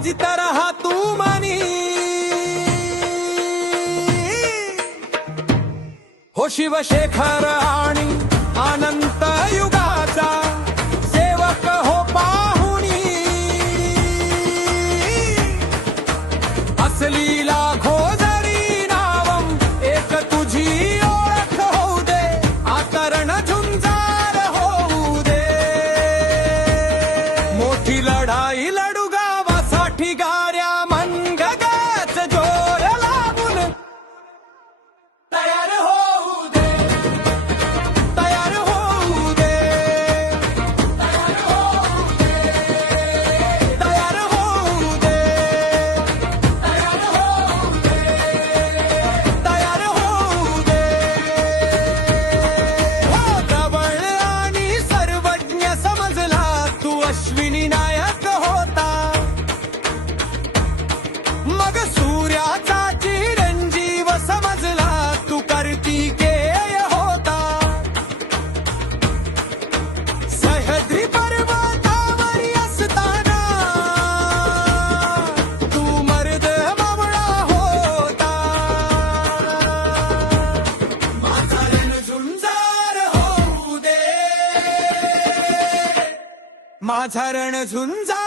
माझी तरहा तू मनी हो शिवशेखर आणि अनंत युगाचा सेवक हो पाहुणी असली लाखो जरी नावम एक तुझी ओळख होऊ दे आकरण झुंजार होऊ दे मोठी लढाई लढू गावासाठी गाऱ्या मनगगाच जोर लागून तयार होऊ दे तयार होऊ दे तयार होऊ दे तयार होऊ दे तयार होऊ दे तयार होऊ दे हो प्रबळ आणि सर्वज्ञ समजला तू अश्विनी नायक होता मग सूर्याचा चिरंजीव समजला तू कार्तिकेय होता सह्याद्री पर्वतावरी असताना तू मर्द बावळा होता माझा रण झुंजार होऊ दे माझा रण झुंजार